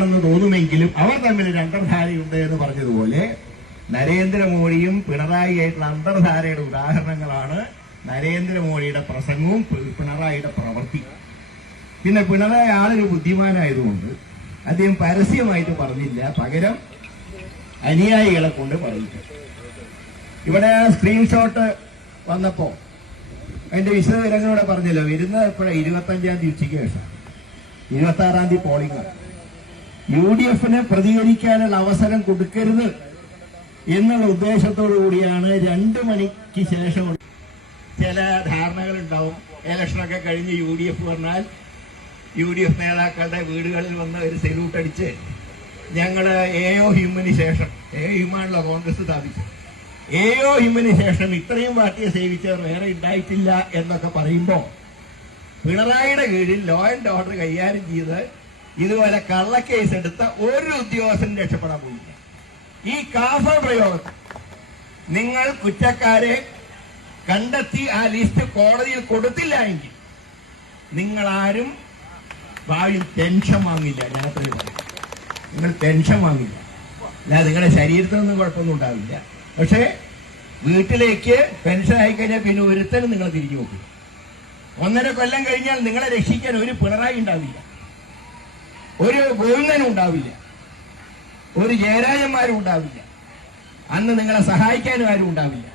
തെറ്റാണെന്ന് തോന്നുമെങ്കിലും അവർ തമ്മിൽ ഒരു അന്തർധാരയുണ്ട് എന്ന് പറഞ്ഞതുപോലെ നരേന്ദ്രമോദിയും പിണറായി ആയിട്ടുള്ള അന്തർധാരയുടെ ഉദാഹരണങ്ങളാണ് നരേന്ദ്രമോദിയുടെ പ്രസംഗവും പിണറായിയുടെ പ്രവൃത്തി. പിന്നെ പിണറായി ആളൊരു ബുദ്ധിമാനായതുകൊണ്ട് അദ്ദേഹം പരസ്യമായിട്ട് പറഞ്ഞില്ല. പകരം അനുയായികളെ കൊണ്ട് പറഞ്ഞു ഇവിടെ സ്ക്രീൻഷോട്ട് വന്നപ്പോ അതിന്റെ വിശദവിവരങ്ങളോടെ പറഞ്ഞല്ലോ വരുന്ന എപ്പോഴാണ് ഇരുപത്തഞ്ചാം തീയതി ഉച്ചയ്ക്ക് ശേഷം. ഇരുപത്തി ആറാം തീയതി പോളിംഗ് ആണ്. യു ഡി എഫിന് പ്രതികരിക്കാനുള്ള അവസരം കൊടുക്കരുത് എന്നുള്ള ഉദ്ദേശത്തോടു കൂടിയാണ് രണ്ട് മണിക്ക് ശേഷം ചില ധാരണകൾ ഉണ്ടാവും ഇലക്ഷനൊക്കെ കഴിഞ്ഞ് യു ഡി എഫ് പറഞ്ഞാൽ യു ഡി എഫ് നേതാക്കളുടെ വീടുകളിൽ വന്ന് ഒരു സല്യൂട്ട് അടിച്ച് ഞങ്ങൾ എയോ ഹിമ്മിന് ശേഷം എ ഹിമാണല്ലോ കോൺഗ്രസ് സ്ഥാപിച്ചത്. എയോ ഹിമ്മിന് ശേഷം ഇത്രയും പാർട്ടിയെ സേവിച്ചവർ വേറെ ഉണ്ടായിട്ടില്ല എന്നൊക്കെ പറയുമ്പോൾ പിണറായിയുടെ കീഴിൽ ലോ ആൻഡ് ഓർഡർ കൈകാര്യം ചെയ്ത് ഇതുപോലെ കള്ളക്കേസ് എടുത്ത ഒരു ഉദ്യോഗസ്ഥനും രക്ഷപ്പെടാൻ പോയില്ല ഈ കാഫ പ്രയോഗത്തിൽ നിങ്ങൾ കുറ്റക്കാരെ കണ്ടെത്തി ആ ലിസ്റ്റ് കോടതിയിൽ കൊടുത്തില്ല എങ്കിൽ നിങ്ങൾ ആരും ഭാവിയിൽ ടെൻഷൻ വാങ്ങില്ല. പറയും. നിങ്ങൾ ടെൻഷൻ വാങ്ങില്ല. അല്ലാതെ നിങ്ങളുടെ ശരീരത്തിനൊന്നും കുഴപ്പമൊന്നും ഉണ്ടാവില്ല. പക്ഷേ വീട്ടിലേക്ക് പെൻഷൻ ആയിക്കഴിഞ്ഞാൽ പിന്നെ ഒരുത്തനും നിങ്ങൾ തിരിഞ്ഞു നോക്കും ഒന്നര കൊല്ലം കഴിഞ്ഞാൽ നിങ്ങളെ രക്ഷിക്കാൻ ഒരു പിണറായി ഉണ്ടാവില്ല. ഒരു ഗോവിന്ദനും ഉണ്ടാവില്ല ഒരു ജയരാജന്മാരും ഉണ്ടാവില്ല. അന്ന് നിങ്ങളെ സഹായിക്കാനും ആരും ഉണ്ടാവില്ല.